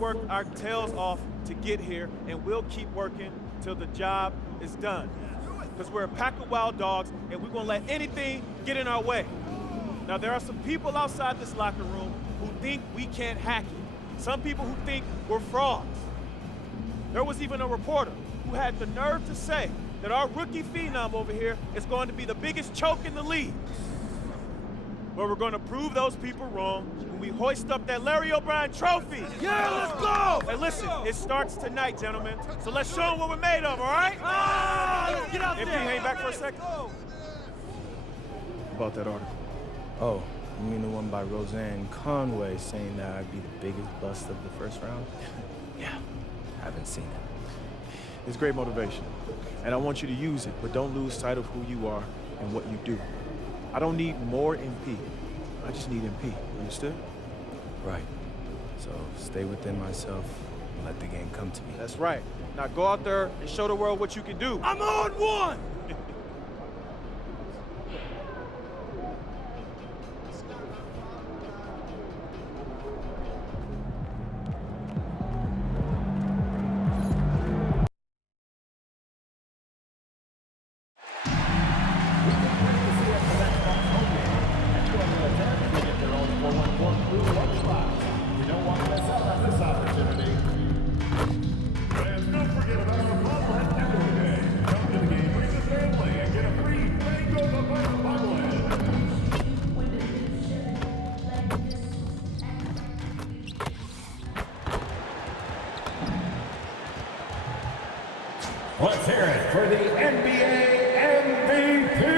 worked our tails off to get here, and we'll keep working till the job is done. Because we're a pack of wild dogs, and we won't let anything get in our way. Now, there are some people outside this locker room who think we can't hack it. Some people who think we're frauds. There was even a reporter who had the nerve to say that our rookie phenom over here is going to be the biggest choke in the league. But we're going to prove those people wrong when we hoist up that Larry O'Brien trophy. Yeah, let's go! Hey, listen, it starts tonight, gentlemen. So let's show them what we're made of, all right? Let's get out there! MP, hang back for a second. About that article. Oh, you mean the one by Roseanne Conway saying that I'd be the biggest bust of the first round? Yeah, haven't seen it. It's great motivation, and I want you to use it, but don't lose sight of who you are and what you do. I don't need more MP. I just need MP. Understood? Right. So stay within myself and let the game come to me. That's right. Now go out there and show the world what you can do. I'm on one! Let's hear it for the NBA MVP.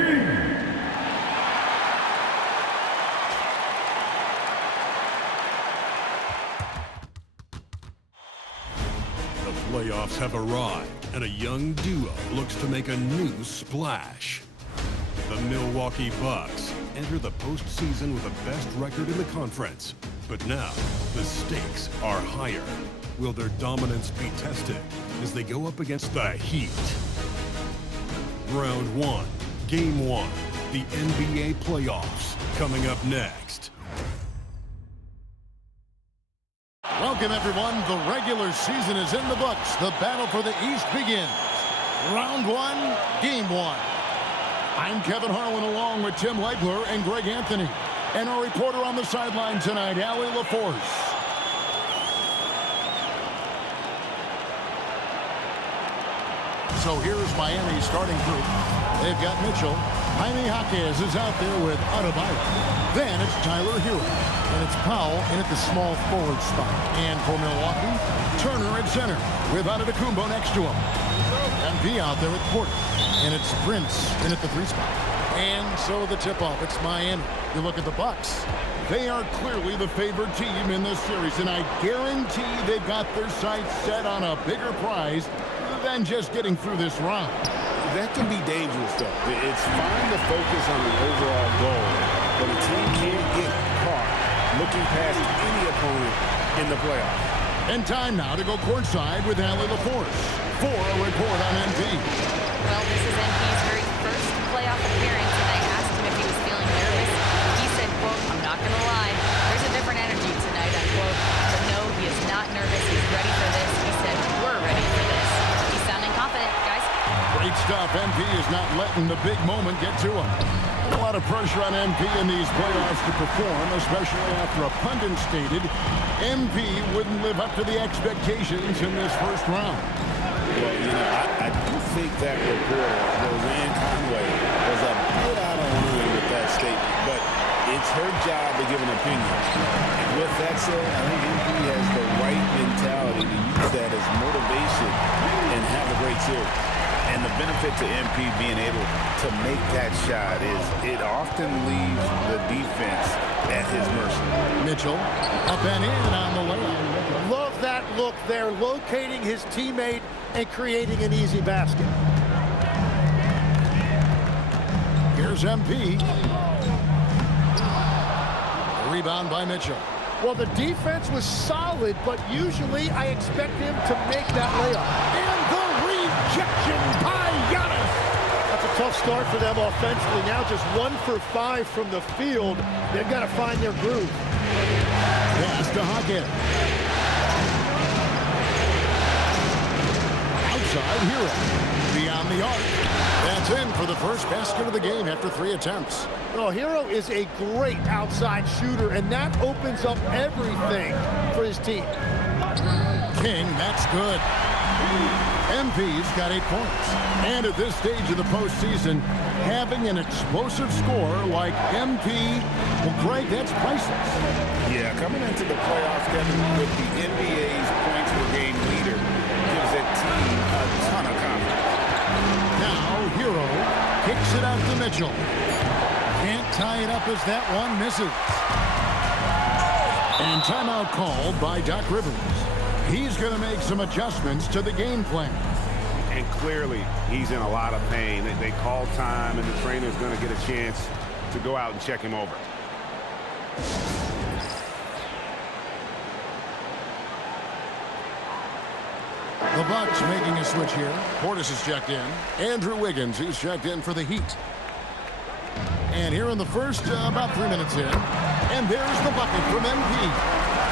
The playoffs have arrived, and a young duo looks to make a new splash. The Milwaukee Bucks enter the postseason with the best record in the conference. But now, the stakes are higher. Will their dominance be tested as they go up against the Heat? Round 1, Game 1, the NBA playoffs, coming up next. Welcome, everyone. The regular season is in the books. The battle for the East begins. Round 1, Game 1. I'm Kevin Harlan along with Tim Legler and Greg Anthony. And our reporter on the sideline tonight, Allie LaForce. So here's Miami's starting group. They've got Mitchell. Jaime Jaquez is out there with Adebayo. Then it's Tyler Hero. And it's Powell in at the small forward spot. And for Milwaukee, Turner at center with Antetokounmpo next to him. MP out there at court. And it's Prince in at the 3 spot. And so the tip-off, it's Miami. You look at the Bucks. They are clearly the favored team in this series, and I guarantee they've got their sights set on a bigger prize than just getting through this round. That can be dangerous, though. It's fine to focus on the overall goal, but a team can't get caught looking past any opponent in the playoffs. And time now to go courtside with Allie LaForce for a report on MP. Well, this is MP's very first playoff appearance, and I asked him if he was feeling nervous. He said, quote, "I'm not going to lie, there's a different energy tonight," unquote. But no, he is not nervous. He's ready for this. He said, "We're ready for this." He's sounding confident, guys. Great stuff. MP is not letting the big moment get to him. A lot of pressure on MP in these playoffs to perform, especially after a pundit stated MP wouldn't live up to the expectations in this first round. Well, you know, I do think that reporter, Roseanne Conway, was a bit out of line with that statement, but it's her job to give an opinion. And with that said, I think MP has the right mentality to use that as motivation and have a great series. And the benefit to MP being able to make that shot is it often leaves the defense at his mercy. Mitchell up and in on the layup. Love that look there, locating his teammate and creating an easy basket. Here's MP. Rebound by Mitchell. Well, the defense was solid, but usually I expect him to make that layup. And the rejection by Giannis. That's a tough start for them offensively. Now just 1 for 5 from the field. They've got to find their groove. Pass to Hawkins. Hero. Beyond the arc. That's in for the first basket of the game after 3 attempts. Well, Hero is a great outside shooter, and that opens up everything for his team. King, that's good. MP's got 8 points. And at this stage of the postseason, having an explosive scorer like MP, well, Greg, that's priceless. Yeah, coming into the playoffs, Kevin, with the NBA's points per game leader gives that team a ton of confidence. Now, Hero kicks it out to Mitchell. Can't tie it up as that one misses. And timeout called by Doc Rivers. He's going to make some adjustments to the game plan. And clearly, he's in a lot of pain. They call time, and the trainer's going to get a chance to go out and check him over. The Bucks making a switch here. Portis is checked in. Andrew Wiggins, who's checked in for the Heat. And here in the first, about 3 minutes in. And there's the bucket from MP.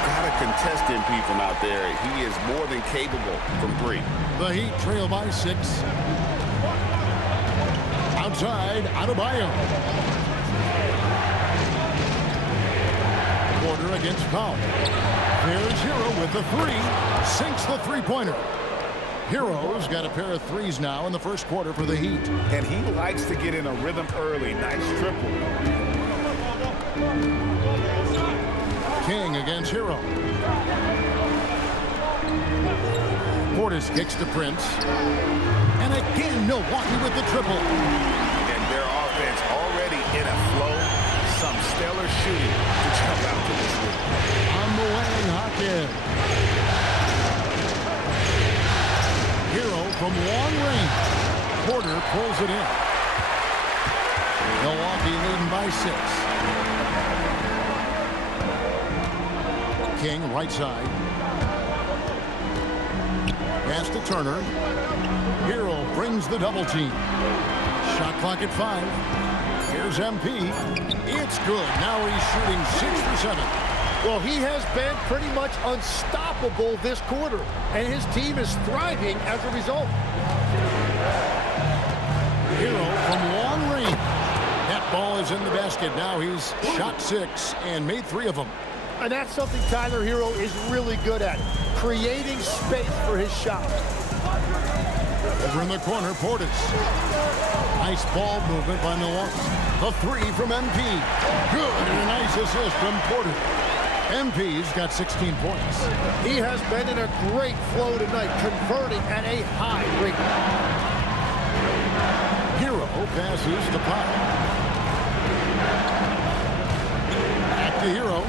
Got a contestant MP from out there. He is more than capable from 3. The Heat trail by 6. Outside, Adebayo. Porter against Powell. There's Hero with the 3. Sinks the three-pointer. Hero's got a pair of 3s now in the first quarter for the Heat. And he likes to get in a rhythm early. Nice triple. King against Hero. Portis kicks to Prince. And again, Milwaukee with the triple. And their offense already in a flow. Some stellar shooting to jump out to this league. On the wing, Hawkins. Hero from long range. Porter pulls it in. Milwaukee leading by 6. King, right side. Pass to Turner. Hero brings the double team. Shot clock at 5. Here's MP. It's good. Now he's shooting 6 for 7. Well, he has been pretty much unstoppable this quarter, and his team is thriving as a result. Hero from long range. That ball is in the basket. Now he's shot 6 and made 3 of them. And that's something Tyler Hero is really good at, creating space for his shot. Over in the corner, Portis. Nice ball movement by Milwaukee. The 3 from MP. Good, and a nice assist from Porter. MP's got 16 points. He has been in a great flow tonight, converting at a high rate. Hero passes to Powell. Back to Hero.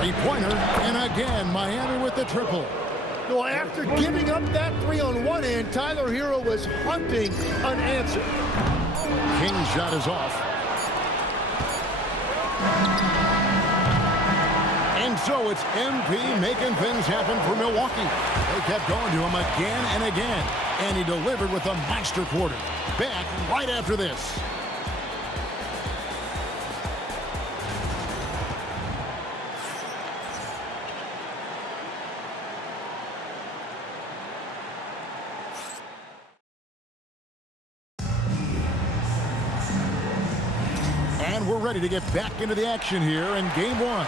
3-pointer, and again, Miami with the triple. Well, after giving up that 3 on one end, Tyler Hero was hunting an answer. King's shot is off. And so it's MP making things happen for Milwaukee. They kept going to him again and again, and he delivered with a master quarter. Back right after this. And we're ready to get back into the action here in game 1.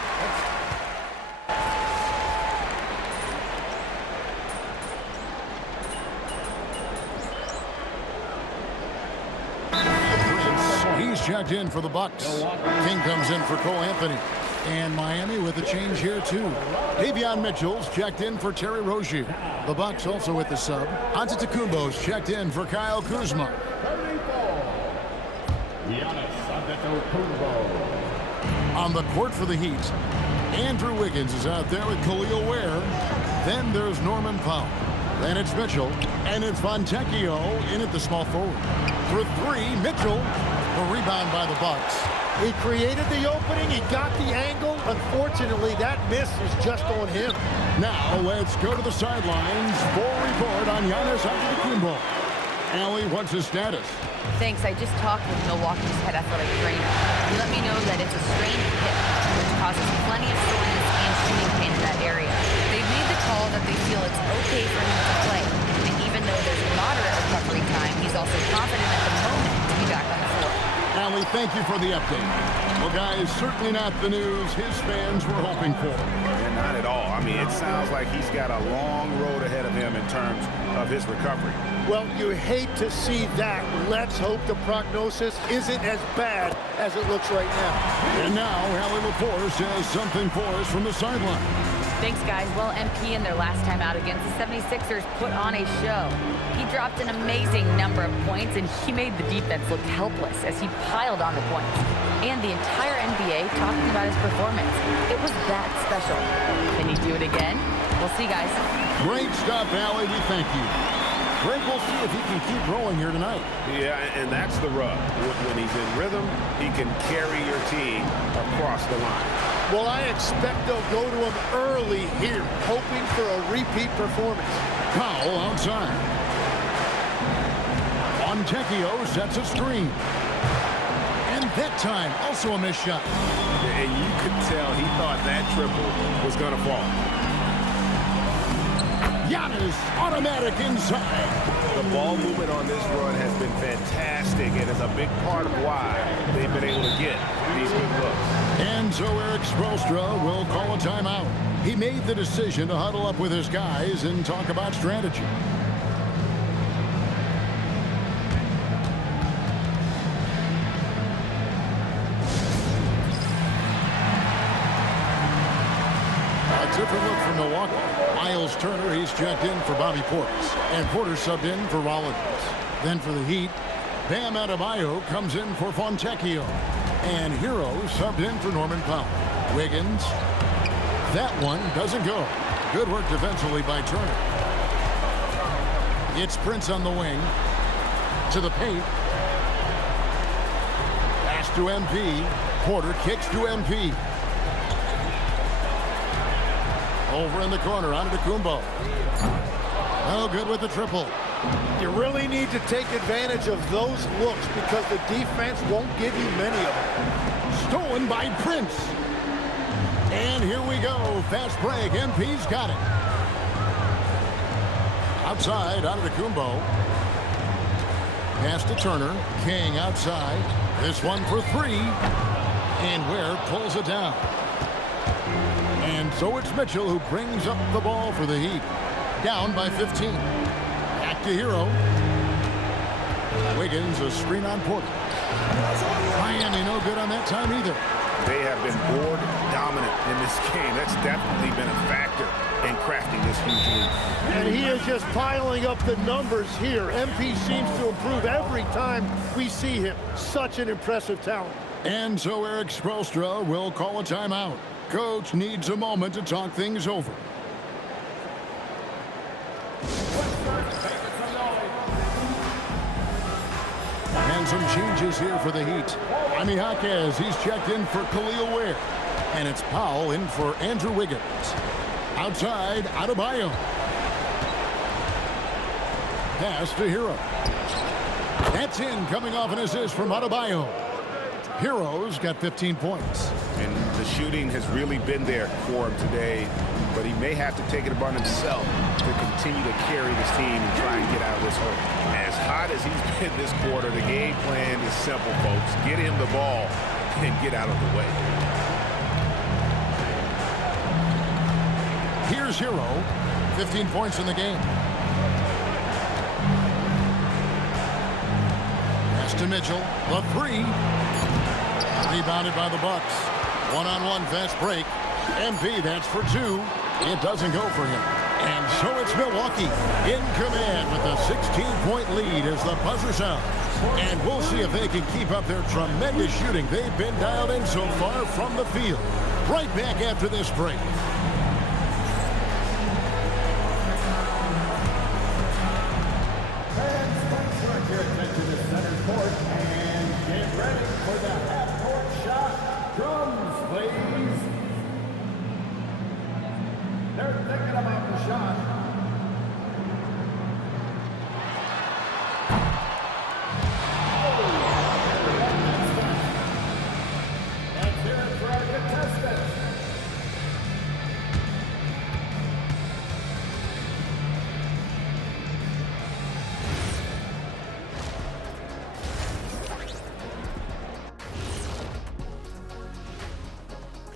He's checked in for the Bucks. King comes in for Cole Anthony. And Miami with a change here too. Davion Mitchell's checked in for Terry Rozier. The Bucks also with the sub. Antetokounmpo's checked in for Kyle Kuzma. On the court for the Heat, Andrew Wiggins is out there with Khalil Ware. Then there's Norman Powell. Then it's Mitchell. And it's Fontecchio in at the small forward. For 3, Mitchell. A rebound by the Bucks. He created the opening. He got the angle. Unfortunately, that miss is just on him. Now let's go to the sidelines for a report on Giannis Antetokounmpo. Allie, what's his status? Thanks. I just talked with Milwaukee's head athletic trainer. He let me know that it's a strained hip, which causes plenty of soreness and shooting pain in that area. They've made the call that they feel it's okay for him to play. And even though there's moderate Allie, thank you for the update. Well, guys, certainly not the news his fans were hoping for. And not at all. I mean, it sounds like he's got a long road ahead of him in terms of his recovery. Well, you hate to see that. Let's hope the prognosis isn't as bad as it looks right now. And now, Allie LaForce has something for us from the sideline. Thanks, guys. Well, MP in their last time out against the 76ers put on a show. He dropped an amazing number of points, and he made the defense look helpless as he piled on the points. And the entire NBA talking about his performance. It was that special. Can he do it again? We'll see, guys. Great stuff, Allie. We thank you. Greg, we'll see if he can keep growing here tonight. Yeah, and that's the rub. When he's in rhythm, he can carry your team across the line. Well, I expect they'll go to him early here, hoping for a repeat performance. Powell outside. Fontecchio sets a screen. And that time, also a missed shot. And you could tell he thought that triple was going to fall. Giannis, automatic inside. The ball movement on this run has been fantastic and is a big part of why they've been able to get these good looks. And so Eric Spoelstra will call a timeout. He made the decision to huddle up with his guys and talk about strategy. A different look from Milwaukee. Miles Turner, he's checked in for Bobby Portis. And Porter subbed in for Rollins. Then for the Heat, Bam Adebayo comes in for Fontecchio. And Hero subbed in for Norman Powell. Wiggins. That one doesn't go. Good work defensively by Turner. It's Prince on the wing. To the paint. Pass to MP. Porter kicks to MP. Over in the corner, Antetokounmpo. Oh, good with the triple. You really need to take advantage of those looks because the defense won't give you many of them. Stolen by Prince. And here we go. Fast break. MP's got it. Outside, Antetokounmpo. Pass to Turner. King outside. This one for three. And Ware pulls it down. And so it's Mitchell who brings up the ball for the Heat. Down by 15. Back to Hero. Wiggins, a screen on Porter. Miami no good on that time either. They have been board dominant in this game. That's definitely been a factor in crafting this huge lead. And he is just piling up the numbers here. MP seems to improve every time we see him. Such an impressive talent. And so Eric Spoelstra will call a timeout. Coach needs a moment to talk things over. And some changes here for the Heat. Jaime Jaquez, he's checked in for Khalil Ware. And it's Powell in for Andrew Wiggins. Outside, Adebayo. Pass to Hero. That's in, coming off an assist from Adebayo. Hero's got 15 points. And the shooting has really been there for him today, but he may have to take it upon himself to continue to carry this team and try and get out of this hole. As hot as he's been this quarter, the game plan is simple, folks. Get him the ball and get out of the way. Here's Hero, 15 points in the game. Pass to Mitchell, the three. Rebounded by the Bucks. One-on-one fast break. MP, that's for two. It doesn't go for him. And so it's Milwaukee in command with a 16-point lead as the buzzer sounds. And we'll see if they can keep up their tremendous shooting they've been dialed in so far from the field. Right back after this break.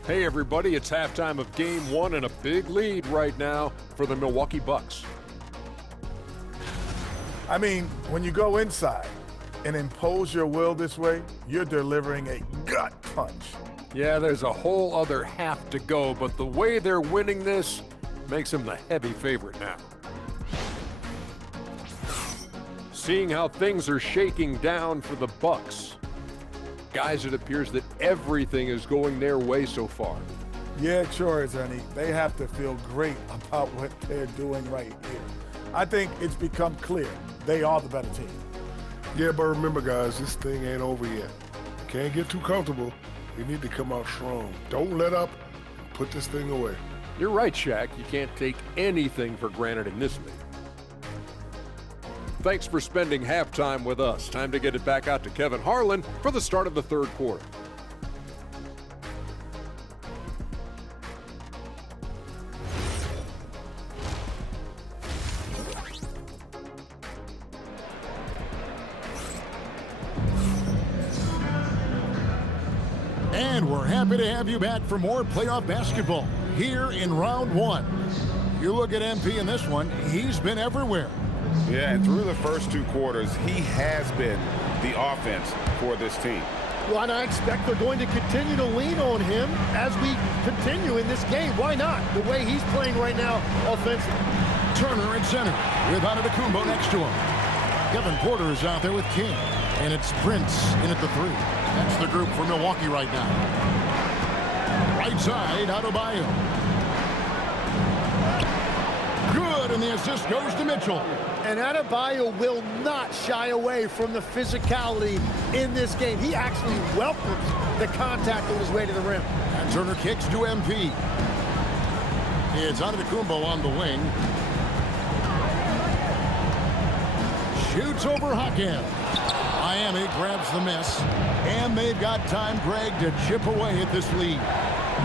Hey everybody, it's halftime of game one and a big lead right now for the Milwaukee Bucks. I mean, when you go inside and impose your will this way, you're delivering a gut punch. Yeah, there's a whole other half to go, but the way they're winning this makes them the heavy favorite now. Seeing how things are shaking down for the Bucks. Guys, it appears that everything is going their way so far. Yeah, it sure is, Ernie. They have to feel great about what they're doing right here. I think it's become clear they are the better team. Yeah, but remember, guys, this thing ain't over yet. Can't get too comfortable. We need to come out strong. Don't let up and put this thing away. You're right, Shaq. You can't take anything for granted in this league. Thanks for spending halftime with us. Time to get it back out to Kevin Harlan for the start of the third quarter. And we're happy to have you back for more playoff basketball here in round one. You look at MP in this one, he's been everywhere. Yeah, and through the first two quarters, he has been the offense for this team. Well, and I expect they're going to continue to lean on him as we continue in this game. Why not? The way he's playing right now offensively. Turner in center with Antetokounmpo next to him. Kevin Porter is out there with King. And it's Prince in at the three. That's the group for Milwaukee right now. Right side, Adebayo. Good, and the assist goes to Mitchell. And Adebayo will not shy away from the physicality in this game. He actually welcomes the contact on his way to the rim. And Turner kicks to MP. It's Antetokounmpo on the wing. Shoots over Hakem. Miami grabs the miss. And they've got time, Greg, to chip away at this lead.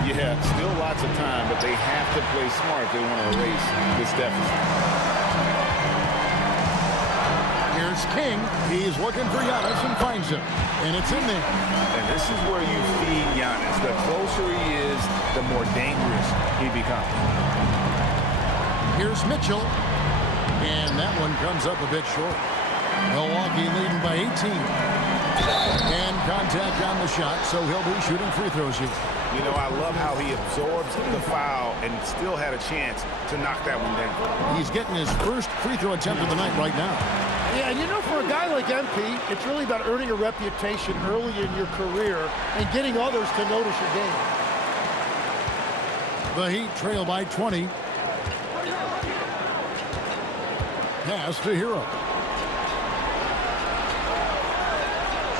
Yeah, still lots of time, but they have to play smart if they want to erase this deficit. Here's King. He's looking for Giannis and finds him. And it's in there. And this is where you feed Giannis. The closer he is, the more dangerous he becomes. Here's Mitchell. And that one comes up a bit short. Milwaukee leading by 18. And contact on the shot, so he'll be shooting free throws here. You know, I love how he absorbs the foul and still had a chance to knock that one down. He's getting his first free throw attempt of the night right now. Yeah, and you know, for a guy like MP, it's really about earning a reputation early in your career and getting others to notice your game. The Heat trail by 20. Pass to Hero.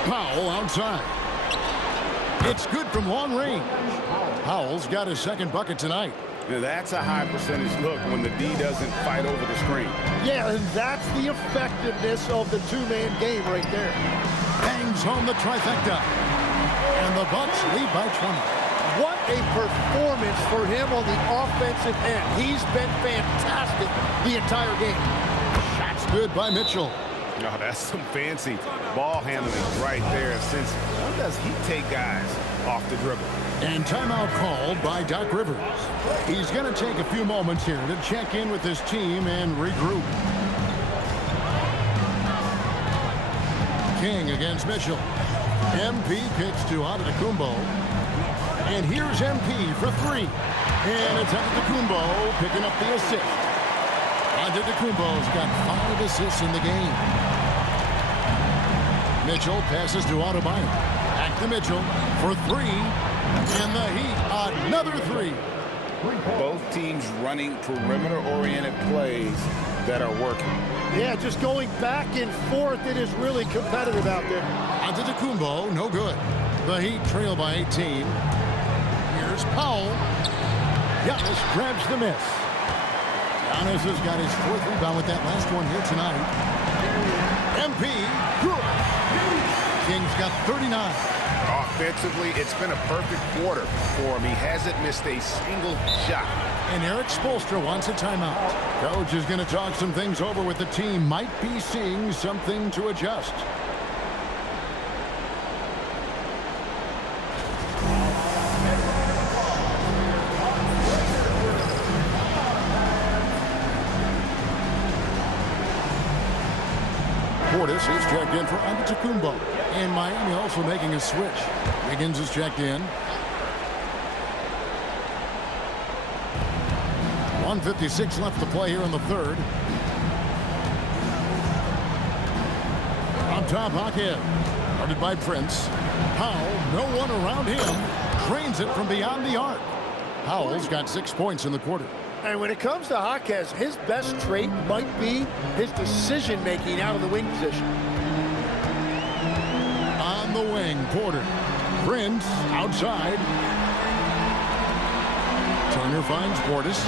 Powell outside. It's good from long range. Powell's got his second bucket tonight. Now that's a high percentage look when the D doesn't fight over the screen. Yeah, and that's the effectiveness of the two-man game right there. Bangs home the trifecta. And the Bucks lead by 20. What a performance for him on the offensive end. He's been fantastic the entire game. Shots good by Mitchell. Oh, that's some fancy ball handling right there. Since when does he take guys off the dribble? And timeout called by Doc Rivers. He's going to take a few moments here to check in with his team and regroup. King against Mitchell. MP kicks to Antetokounmpo. And here's MP for three. And it's Antetokounmpo picking up the assist. Antetokounmpo's got 5 assists in the game. Mitchell passes to Adebayo. Back to Mitchell for three. And the Heat, another three. Both teams running perimeter-oriented plays that are working. Yeah, just going back and forth. It is really competitive out there. Antetokounmpo, no good. The Heat trail by 18. Here's Powell. Giannis grabs the miss. Giannis has got his 4th rebound with that last one here tonight. MP, good. King's got 39. Offensively, it's been a perfect quarter for him. He hasn't missed a single shot. And Eric Spoelstra wants a timeout. Coach is going to talk some things over with the team. Might be seeing something to adjust. Portis is checked in for Antetokounmpo. And Miami also making a switch. Wiggins is checked in. 1:56 left to play here in the third. On top, Hackett. Guarded by Prince. Powell, no one around him. Drains it from beyond the arc. Powell's got 6 points in the quarter. And when it comes to Jaquez, his best trait might be his decision-making out of the wing position. On the wing, Porter. Prince outside. Turner finds Portis.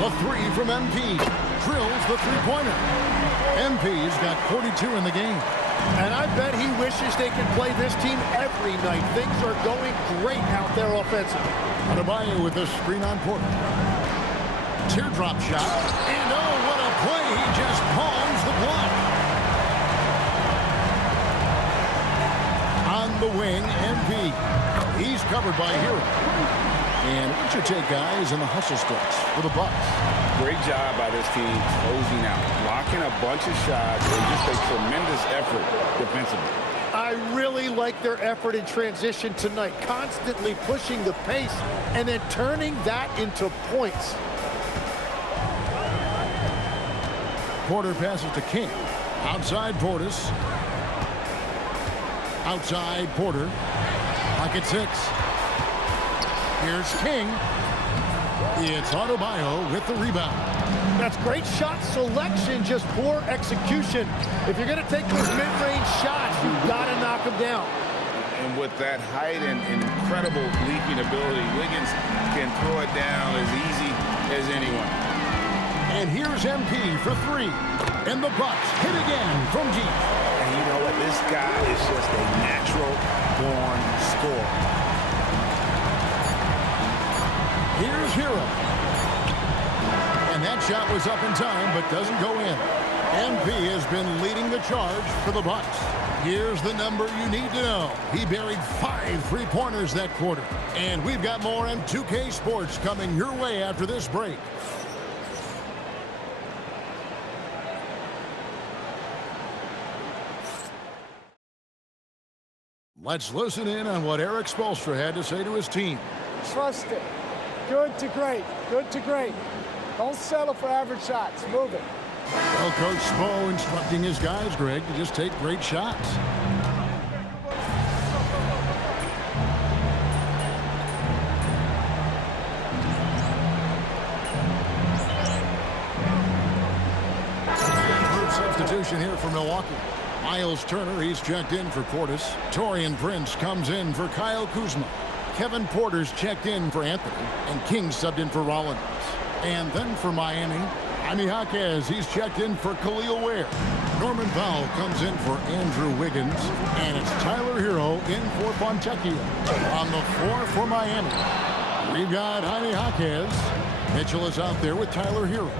The three from MP. Drills the three-pointer. MP's got 42 in the game. And I bet he wishes they could play this team every night. Things are going great out there offensively. Adebayo with a screen on Porter. Teardrop shot. And oh, what a play. He just palms the block. On the wing, MP. He's covered by Hero. And what's your take, guys, in the hustle stretch for the Bucks? Great job by this team closing out, blocking a bunch of shots, and just a tremendous effort defensively. I really like their effort in transition tonight, constantly pushing the pace and then turning that into points. Porter passes to King. Outside Portis. Outside Porter. Pocket 6. Here's King. It's Adebayo with the rebound. That's great shot selection, just poor execution. If you're going to take those mid-range shots, you've got to knock them down. And with that height and incredible leaping ability, Wiggins can throw it down as easy as anyone. And here's MP for three. And the Bucks hit again from deep. And you know what? This guy is just a natural-born scorer. Here's Hero. And that shot was up in time, but doesn't go in. MP has been leading the charge for the Bucks. Here's the number you need to know. He buried 5 three-pointers that quarter. And we've got more M2K Sports coming your way after this break. Let's listen in on what Eric Spoelstra had to say to his team. Trust it. Good to great. Good to great. Don't settle for average shots. Move it. Well, Coach Spo instructing his guys, Greg, to just take great shots. Substitution here for Milwaukee. Miles Turner, he's checked in for Portis. Taurean Prince comes in for Kyle Kuzma. Kevin Porter's checked in for Anthony. And King subbed in for Rollins. And then for Miami, Jaime Jaquez, he's checked in for Khalil Ware. Norman Powell comes in for Andrew Wiggins. And it's Tyler Hero in for Fontecchio. On the floor for Miami, we've got Jaime Jaquez. Mitchell is out there with Tyler Hero.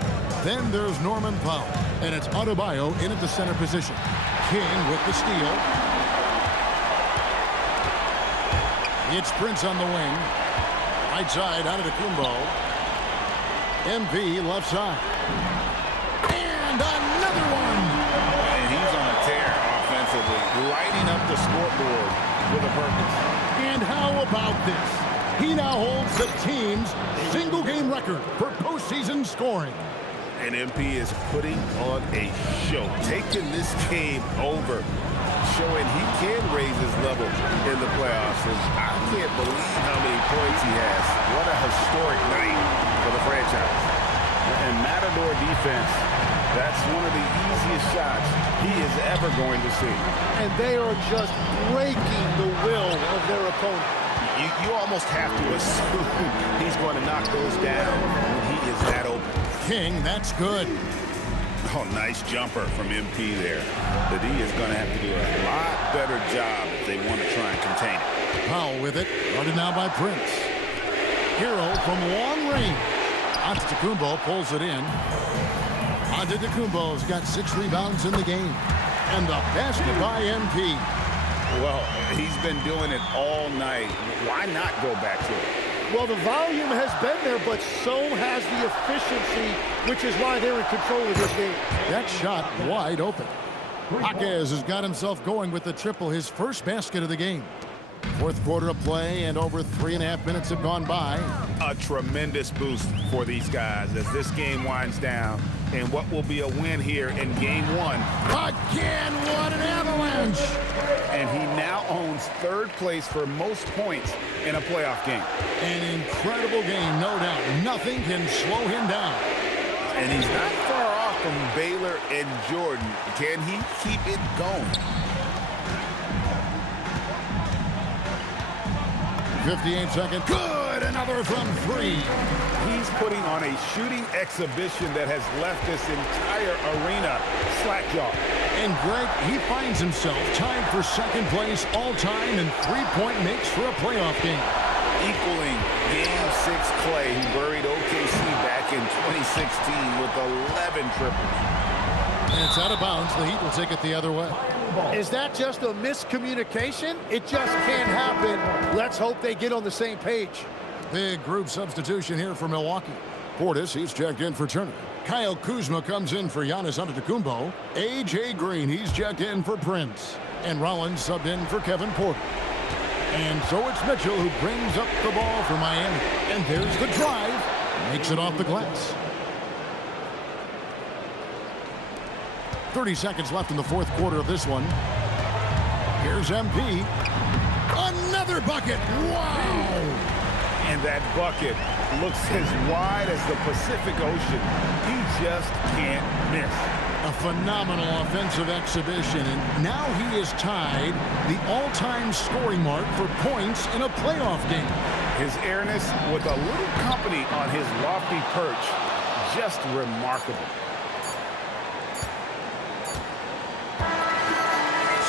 Then there's Norman Powell. And it's Adebayo in at the center position. King with the steal. It's Prince on the wing. Right side, Antetokounmpo. MP left side. And another one! And he's on a tear offensively, lighting up the scoreboard with a purpose. And how about this? He now holds the team's single-game record for postseason scoring. And MP is putting on a show, taking this game over, showing he can raise his level in the playoffs. And I can't believe how many points he has. What a historic night for the franchise. And Matador defense, that's one of the easiest shots he is ever going to see. And they are just breaking the will of their opponent. You almost have to assume he's going to knock those down when he is that open. King, that's good. Oh, nice jumper from MP there. The D is going to have to do a lot better job if they want to try and contain it. Powell with it, guarded now by Prince. Hero from long range. Antetokounmpo pulls it in. Antetokounmpo's got 6 rebounds in the game. And the basket by MP. Well, he's been doing it all night. Why not go back to it? Well, the volume has been there, but so has the efficiency, which is why they're in control of this game. That shot wide open. Jaquez has got himself going with the triple, his first basket of the game. Fourth quarter of play, and over 3.5 minutes have gone by. A tremendous boost for these guys as this game winds down, and what will be a win here in game one. Again, what an avalanche! And he now owns third place for most points in a playoff game. An incredible game, no doubt. Nothing can slow him down. And he's not far off from Baylor and Jordan. Can he keep it going? 58 seconds. Good! Another from three. He's putting on a shooting exhibition that has left this entire arena slack-jawed. And Greg, he finds himself tied for second place all-time in three-point makes for a playoff game. Equaling Game 6 Clay, who buried OKC back in 2016 with 11 triples. And it's out of bounds. The Heat will take it the other way. Is that just a miscommunication? It just can't happen. Let's hope they get on the same page. Big group substitution here for Milwaukee. Portis, he's checked in for Turner. Kyle Kuzma comes in for Giannis Antetokounmpo. A.J. Green, he's checked in for Prince. And Rollins subbed in for Kevin Porter. And so it's Mitchell who brings up the ball for Miami. And there's the drive. Makes it off the glass. 30 seconds left in the fourth quarter of this one. Here's MP. Another bucket. Wow! And that bucket looks as wide as the Pacific Ocean. He just can't miss. A phenomenal offensive exhibition, and now he is tied the all-time scoring mark for points in a playoff game. His airness with a little company on his lofty perch, just remarkable.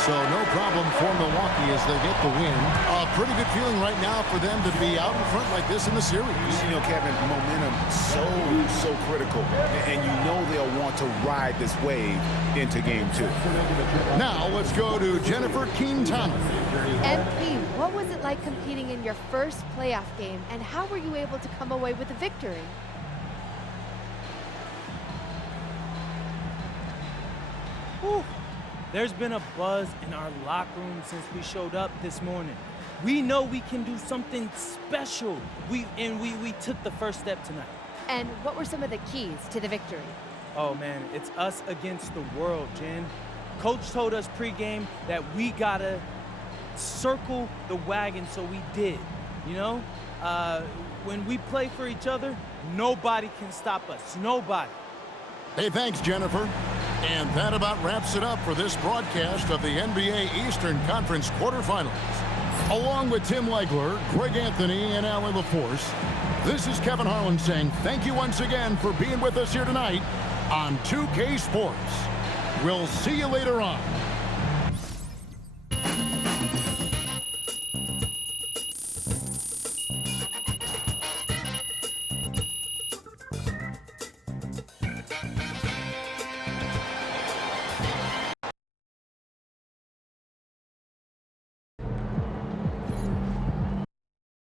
So no problem for Milwaukee as they get the win. A pretty good feeling right now for them to be out in front like this in the series. You know, Kevin, momentum so critical. And you know they'll want to ride this wave into game two. Now let's go to Jennifer Quintana. MP, what was it like competing in your first playoff game, and how were you able to come away with a victory? Whew. There's been a buzz in our locker room since we showed up this morning. We know we can do something special. We took the first step tonight. And what were some of the keys to the victory? Oh man, it's us against the world, Jen. Coach told us pregame that we gotta circle the wagon, so we did. You know, when we play for each other, nobody can stop us. Nobody. Hey, thanks, Jennifer. And that about wraps it up for this broadcast of the NBA Eastern Conference quarterfinals. Along with Tim Legler, Greg Anthony, and Alan LaForce, this is Kevin Harlan saying thank you once again for being with us here tonight on 2K Sports. We'll see you later on.